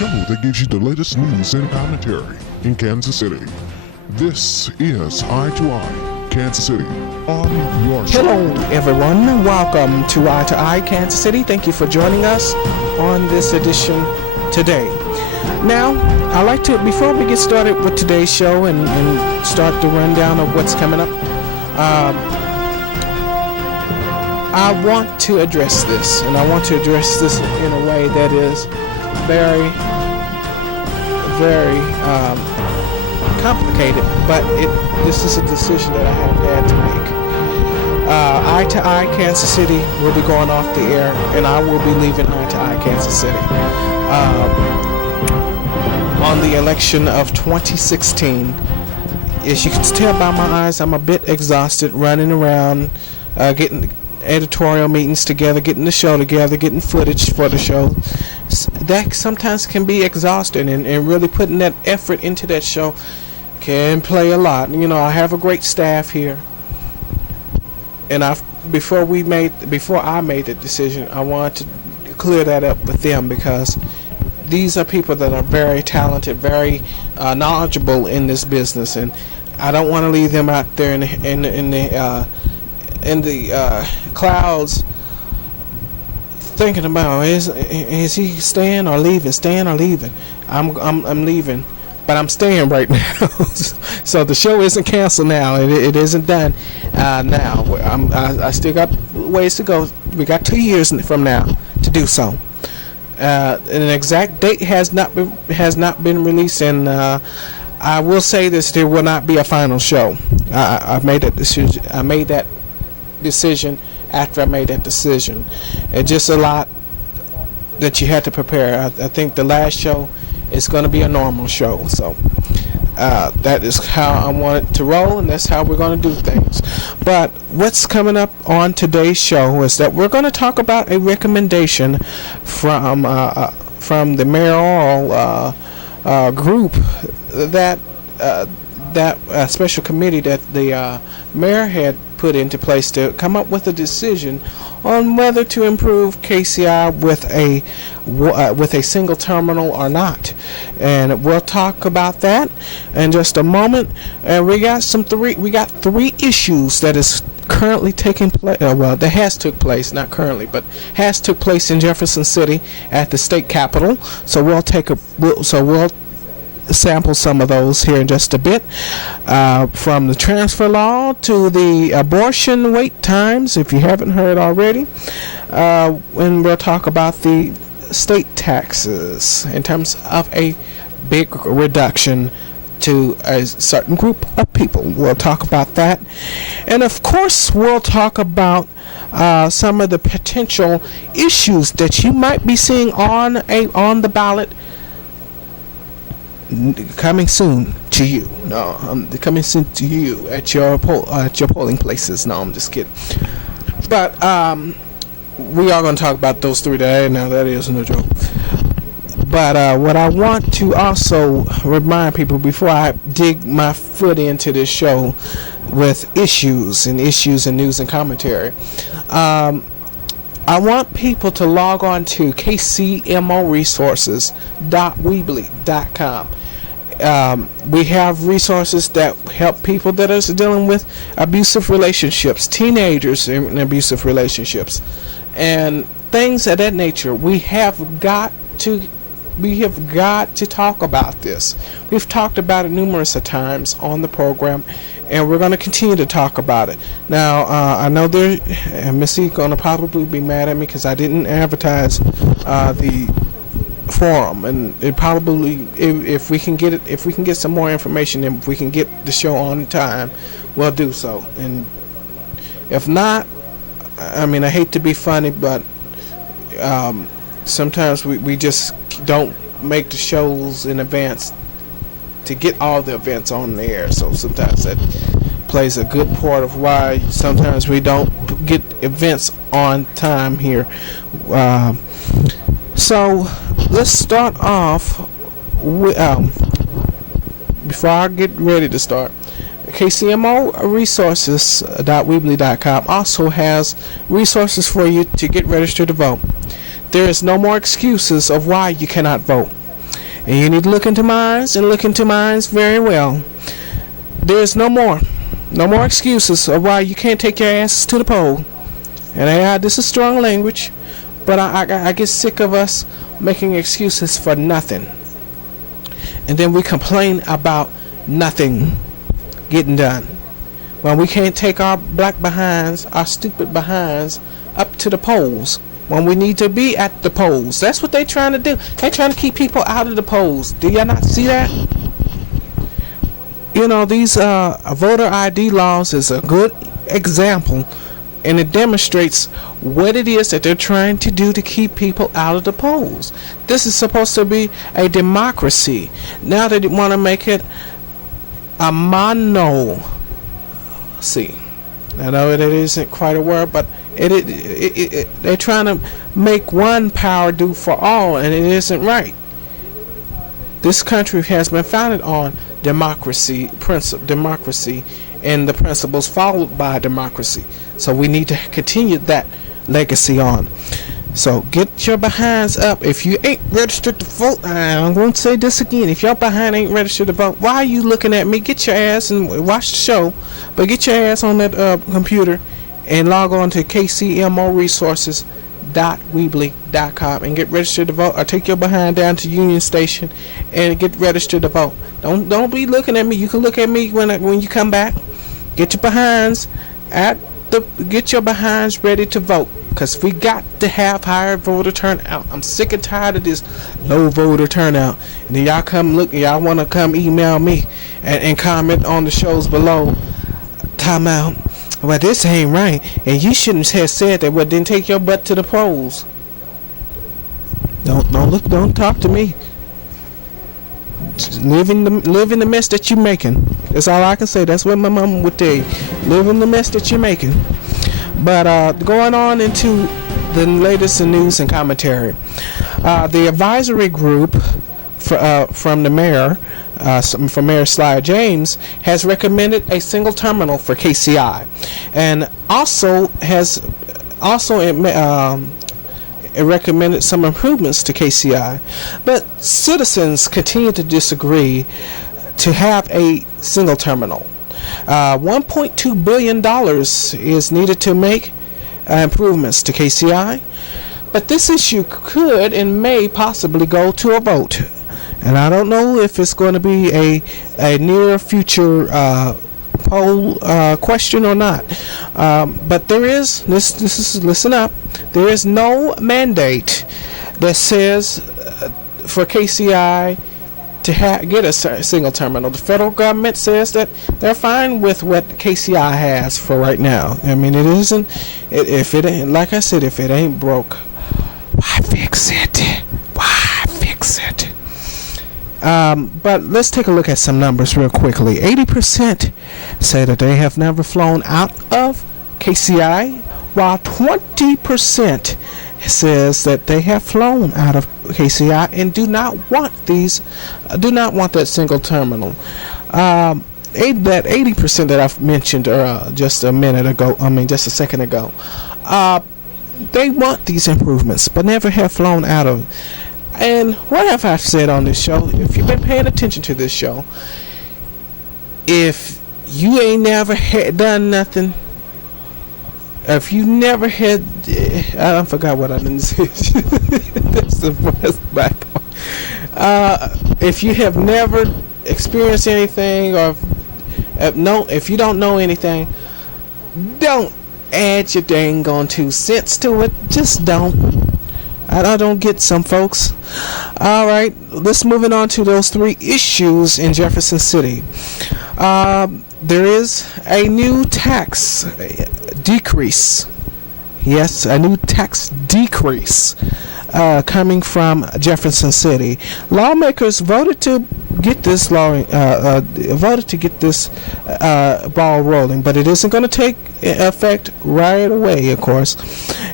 show that gives you the latest news and commentary in Kansas City. This is Eye to Eye, Kansas City, on your show. Hello, everyone. Welcome to Eye to Eye, Kansas City. Thank you for joining us on this edition today. Now, I'd like to, before we get started with today's show and start the rundown of what's coming up, I want to address this, and I want to address this in a way that is very, very complicated, but this is a decision that I have had to make. Eye to Eye Kansas City will be going off the air, and I will be leaving Eye to Eye Kansas City. On the election of 2016, as you can tell by my eyes, I'm a bit exhausted running around, getting editorial meetings together, getting the show together, getting footage for the show. That sometimes can be exhausting, and really putting that effort into that show can play a lot. You know, I have a great staff here, and before I made the decision, I wanted to clear that up with them, because these are people that are very talented, very knowledgeable in this business, and I don't want to leave them out there in the clouds thinking about is he staying or leaving. I'm leaving, but I'm staying right now. So the show isn't canceled now. It isn't done now. I still got ways to go. We got 2 years from now to do so. An exact date has not been released, and I will say this: there will not be a final show. I've made that decision. I made that decision after I made that decision. It's just a lot that you had to prepare. I think the last show is going to be a normal show, so that is how I want it to roll, and that's how we're going to do things. But what's coming up on today's show is that we're going to talk about a recommendation from the mayoral group that special committee that the mayor had put into place to come up with a decision on whether to improve KCI with a single terminal or not, and we'll talk about that in just a moment. And we got three issues that is currently taking place. That has took place, not currently, but has took place in Jefferson City at the state capitol. So we'll sample some of those here in just a bit, from the transfer law to the abortion wait times, if you haven't heard already, and we'll talk about the state taxes in terms of a big reduction to a certain group of people. We'll talk about that, and of course we'll talk about some of the potential issues that you might be seeing on the ballot coming soon to you. No, coming soon to you at your polling places. No, I'm just kidding. But we are going to talk about those three today. Now that isn't a joke. But what I want to also remind people before I dig my foot into this show with issues and news and commentary, I want people to log on to kcmoresources.weebly.com. We have resources that help people that are dealing with abusive relationships, teenagers in abusive relationships, and things of that nature. We have got to talk about this. We've talked about it numerous of times on the program, and we're going to continue to talk about it. Now, I know Missy going to probably be mad at me because I didn't advertise the forum, and it probably, if we can get some more information, and if we can get the show on time, we'll do so. And if not, I mean, I hate to be funny, but sometimes we just don't make the shows in advance to get all the events on the air. So sometimes that plays a good part of why sometimes we don't get events on time here. So let's start off with, before I get ready to start, KCMOresources.weebly.com also has resources for you to get registered to vote. There is no more excuses of why you cannot vote. And you need to look into minds and look into minds very well. There's no more excuses of why you can't take your asses to the poll. And this is strong language, but I get sick of us making excuses for nothing. And then we complain about nothing getting done. When we can't take our black behinds, our stupid behinds, up to the polls. When we need to be at the polls. That's what they're trying to do. They're trying to keep people out of the polls. Do y'all not see that? You know, these voter ID laws is a good example, and it demonstrates what it is that they're trying to do to keep people out of the polls. This is supposed to be a democracy. Now they want to make it a monocracy. I know that isn't quite a word, but they're trying to make one power do for all, and it isn't right. This country has been founded on democracy, and the principles followed by democracy. So we need to continue that legacy on. So get your behinds up. If you ain't registered to vote, I'm going to say this again. If your behind ain't registered to vote, why are you looking at me? Get your ass and watch the show, but get your ass on that computer and log on to kcmoresources.weebly.com and get registered to vote, or take your behind down to Union Station and get registered to vote. Don't be looking at me. You can look at me when you come back. Get your behinds ready to vote, because we got to have higher voter turnout. I'm sick and tired of this low voter turnout. And then y'all want to come email me and comment on the shows below. Time out. Well, this ain't right, and you shouldn't have said that. Well, then take your butt to the polls. Don't talk to me. Live in the mess that you're making. That's all I can say. That's what my mom would tell you. Live in the mess that you're making. But going on into the latest in news and commentary, the advisory group from the mayor, from Mayor Sly James, has recommended a single terminal for KCI, and it recommended some improvements to KCI. But citizens continue to disagree to have a single terminal. $1.2 billion is needed to make improvements to KCI, but this issue could and may possibly go to a vote. And I don't know if it's going to be a near future poll question or not. But there is, listen up, there is no mandate that says for KCI to get a single terminal. The federal government says that they're fine with what KCI has for right now. I mean, it isn't. If it ain't, like I said, if it ain't broke, why fix it? Why fix it? But let's take a look at some numbers real quickly. 80% say that they have never flown out of KCI, while 20% says that they have flown out of KCI and do not want that single terminal. That 80% that I've mentioned just a second ago, they want these improvements but never have flown out of. And what have I said on this show? If you've been paying attention to this show, if you ain't never done nothing, if you never had, I forgot what I didn't say. That's the first back. If you have never experienced anything, or if you don't know anything, don't add your dang on 2 cents to it. Just don't. I don't get some folks. All right, let's moving on to those 3 issues in Jefferson City. There is a new tax decrease. Yes, a new tax decrease coming from Jefferson City. Lawmakers voted to get this ball rolling, but it isn't going to take effect right away, of course,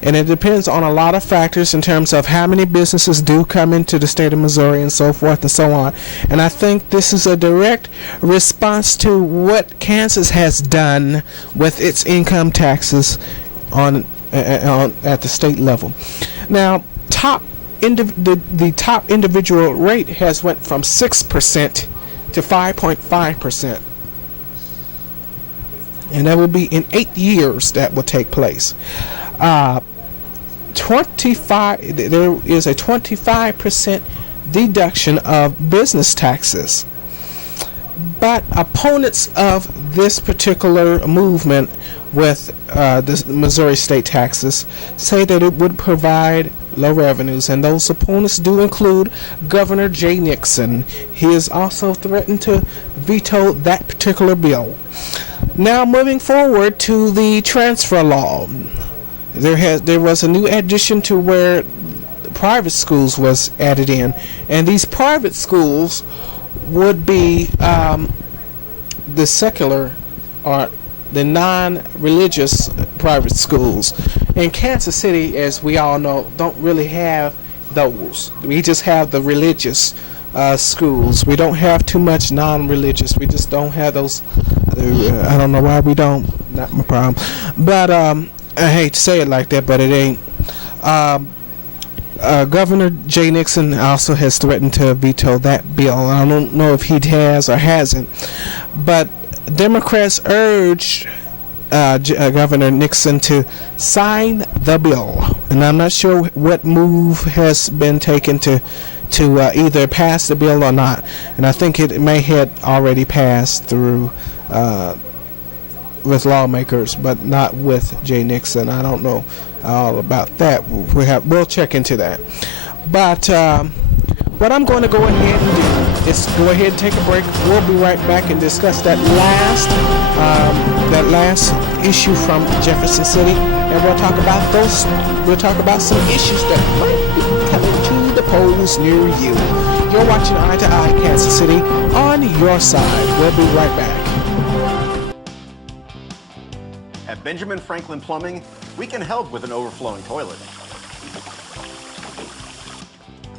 and it depends on a lot of factors in terms of how many businesses do come into the state of Missouri and so forth and so on. And I think this is a direct response to what Kansas has done with its income taxes on at the state level. Now, top the top individual rate has went from 6% to 5.5%, and that will be in 8 years that will take place. 25 There is a 25% deduction of business taxes, but opponents of this particular movement with the Missouri state taxes say that it would provide low revenues, and those opponents do include Governor Jay Nixon. He has also threatened to veto that particular bill. Now, moving forward to the transfer law, there was a new addition to where private schools was added in, and these private schools would be the secular or the non-religious private schools. In Kansas City, as we all know, don't really have those. We just have the religious schools. We don't have too much non-religious. We just don't have those. I don't know why we don't. Not my problem. But I hate to say it like that, but it ain't. Governor Jay Nixon also has threatened to veto that bill. I don't know if he has or hasn't, but Democrats urged Governor Nixon to sign the bill, and I'm not sure what move has been taken to either pass the bill or not. And I think it may have already passed through with lawmakers, but not with Jay Nixon. I don't know all about that. We'll check into that. But what I'm going to go ahead and do is go ahead and take a break. We'll be right back and discuss that last issue from Jefferson City, and we'll talk about those. We'll talk about some issues that might be coming to the polls near you. You're watching Eye to Eye Kansas City on your side. We'll be right back. At Benjamin Franklin Plumbing, we can help with an overflowing toilet,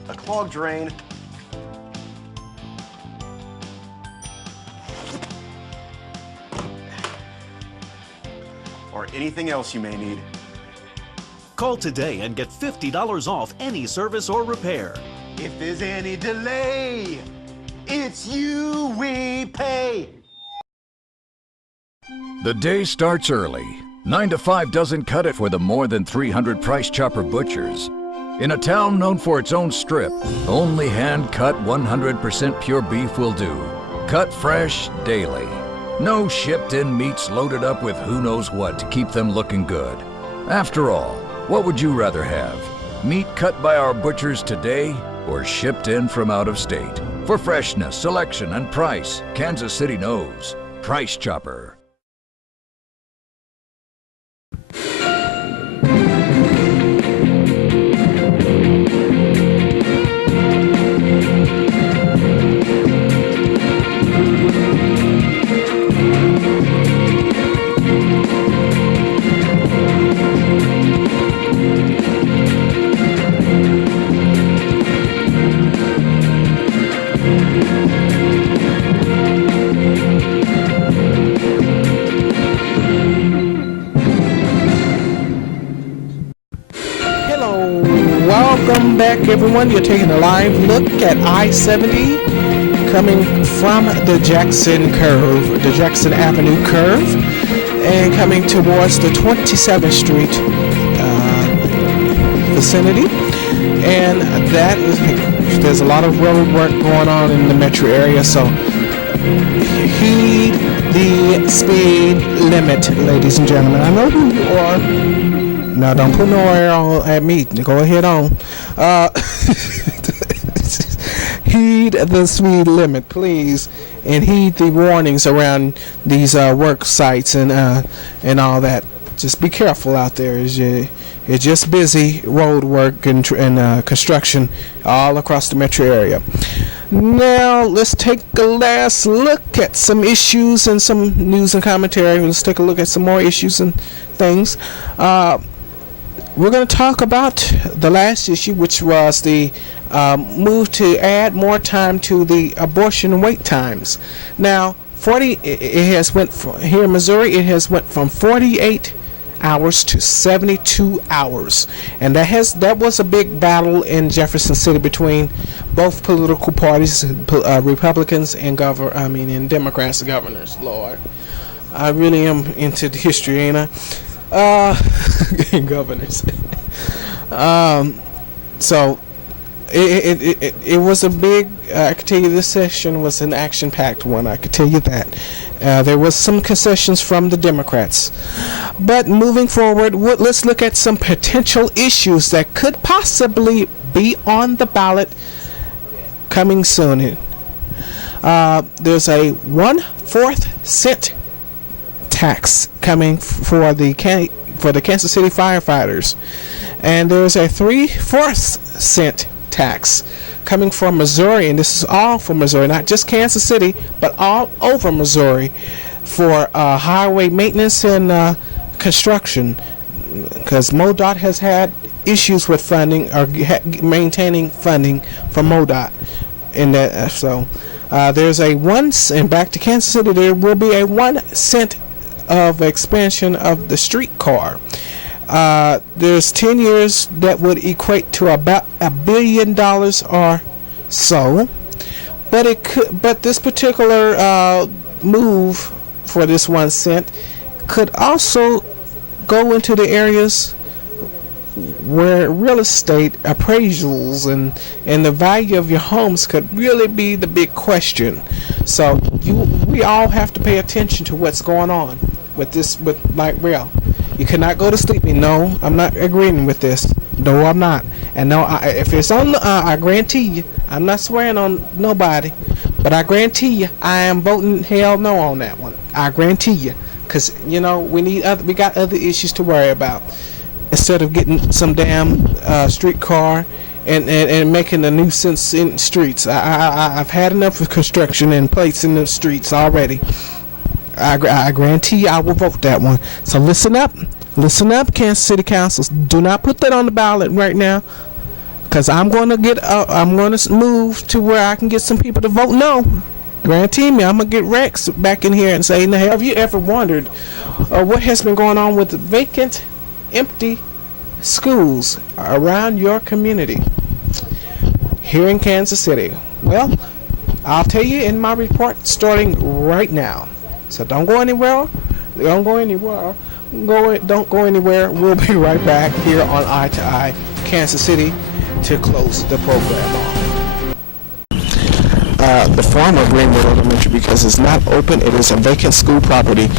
a clogged drain, or anything else you may need. Call today and get $50 off any service or repair. If there's any delay, it's you we pay. The day starts early. 9 to 5 doesn't cut it for the more than 300 Price Chopper butchers. In a town known for its own strip, only hand-cut 100% pure beef will do. Cut fresh daily. No shipped-in meats loaded up with who knows what to keep them looking good. After all, what would you rather have? Meat cut by our butchers today or shipped in from out of state? For freshness, selection, and price, Kansas City knows. Price Chopper. Welcome back, everyone. You're taking a live look at I-70 coming from the Jackson curve, the Jackson Avenue curve, and coming towards the 27th Street vicinity. And that is, there's a lot of road work going on in the metro area, so heed the speed limit, ladies and gentlemen. I know who you are. Now, don't put no air on at me. Go ahead on. Heed the speed limit, please, and heed the warnings around these work sites and all that. Just be careful out there. It's just busy road work and construction all across the metro area. Now, let's take a last look at some issues and some news and commentary. Let's take a look at some more issues and things. We're going to talk about the last issue, which was the move to add more time to the abortion wait times. Now, it has went from, here in Missouri, it has went from 48 hours to 72 hours, and that was a big battle in Jefferson City between both political parties, Republicans and and Democrats governors. Lord, I really am into the history, ain't I? Governors. So it was a big. I could tell you this session was an action-packed one. I could tell you that. There was some concessions from the Democrats. But moving forward, let's look at some potential issues that could possibly be on the ballot coming soon. There's a 1/4 cent tax coming for the Kansas City firefighters, and there's a 3/4 cent tax coming from Missouri, and this is all for Missouri, not just Kansas City, but all over Missouri, for highway maintenance and construction, because MoDOT has had issues with funding or maintaining funding for MoDOT. And there's a and back to Kansas City, there will be a 1 cent of expansion of the streetcar. There's 10 years that would equate to about $1 billion or so, but this particular move for this 1 cent could also go into the areas where real estate appraisals and the value of your homes could really be the big question. So we all have to pay attention to what's going on with light rail. You cannot go to sleep. No, I'm not agreeing with this. No, I'm not. And no, if it's on, I guarantee you, I'm not swearing on nobody, but I guarantee you, I am voting hell no on that one. I guarantee you, because we got other issues to worry about instead of getting some damn streetcar and making a nuisance in streets. I've had enough of construction and plates in the streets already. I guarantee you I will vote that one. So listen up, Kansas City Councils. Do not put that on the ballot right now, because I'm going to move to where I can get some people to vote no. Guarantee me, I'm going to get Rex back in here and say, now, have you ever wondered what has been going on with the vacant, empty schools around your community here in Kansas City? Well, I'll tell you in my report starting right now. So don't go anywhere. Don't go anywhere. Don't go anywhere. We'll be right back here on Eye to Eye Kansas City to close the program off. The former Greenwood Elementary, because it's not open, it is a vacant school property.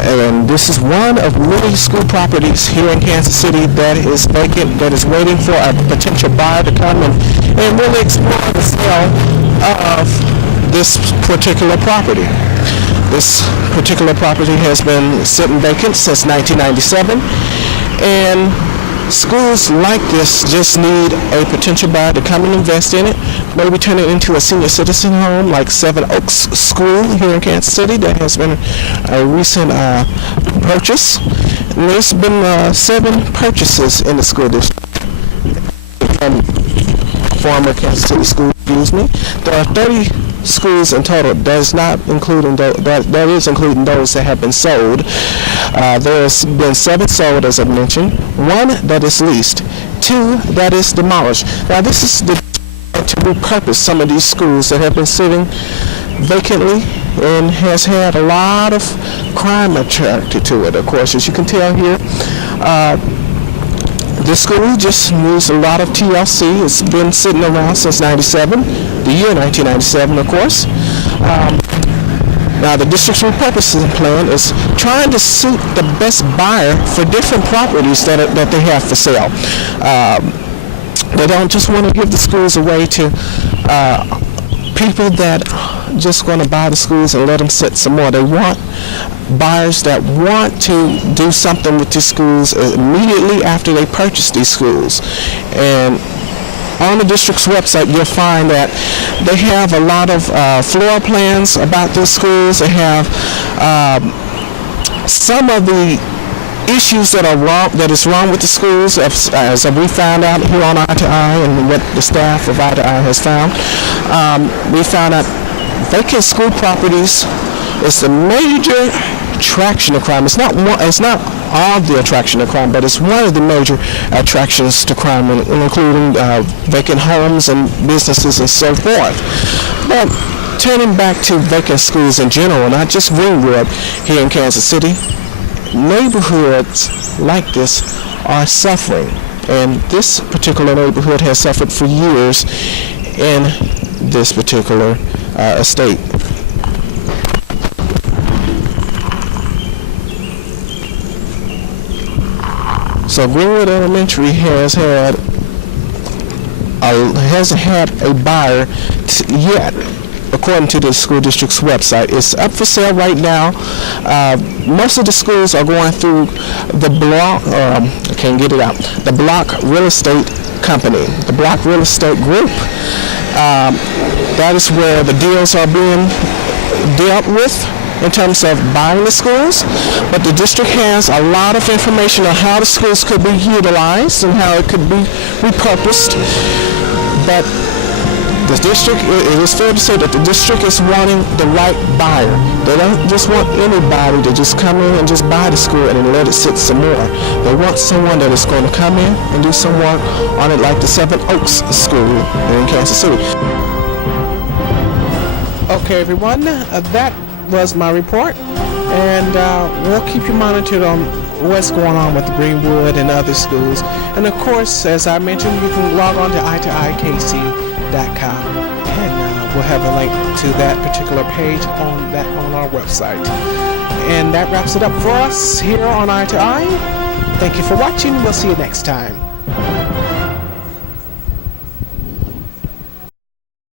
And this is one of many school properties here in Kansas City that is vacant, that is waiting for a potential buyer to come and really explore the sale of this particular property. This particular property has been sitting vacant since 1997, and schools like this just need a potential buyer to come and invest in it, maybe turn it into a senior citizen home like Seven Oaks School here in Kansas City. That has been a recent purchase. And there's been 7 purchases in the school district from former Kansas City School, There are 30 schools in total. That is including those that have been sold. There's been 7 sold, as I mentioned, 1 that is leased, 2 that is demolished. Now this is to repurpose some of these schools that have been sitting vacantly and has had a lot of crime attracted to it. Of course, as you can tell here, this school just needs a lot of TLC. It's been sitting around since 97, the year 1997, of course. Now, the district's repurposing plan is trying to suit the best buyer for different properties that they have for sale. They don't just want to give the schools away to people that just going to buy the schools and let them sit some more. They want buyers that want to do something with these schools immediately after they purchase these schools. And on the district's website, you'll find that they have a lot of floor plans about these schools. They have some of the issues that is wrong with the schools, as we found out here on Eye to Eye, and what the staff of Eye to Eye has found. We found out vacant school properties is the major attraction of crime. It's not all the attraction of crime, but it's one of the major attractions to crime, including vacant homes and businesses and so forth. But turning back to vacant schools in general, not just Greenwood here in Kansas City, neighborhoods like this are suffering. And this particular neighborhood has suffered for years in this particular estate. So Greenwood Elementary hasn't had a buyer yet, according to the school district's website. It's up for sale right now. Most of the schools are going through the block. I can't get it out. The Block Real Estate Company, the Block Real Estate Group. That is where the deals are being dealt with in terms of buying the schools. But the district has a lot of information on how the schools could be utilized and how it could be repurposed. But the district, it is fair to say that the district is wanting the right buyer. They don't just want anybody to just come in and just buy the school and then let it sit some more. They want someone that is going to come in and do some work on it, like the Seven Oaks School in Kansas City. Okay, everyone, that was my report, and we'll keep you monitored on what's going on with Greenwood and other schools. And of course, as I mentioned, you can log on to i2ikc.com, and we'll have a link to that particular page on our website. And that wraps it up for us here on I2I. Thank you for watching. We'll see you next time.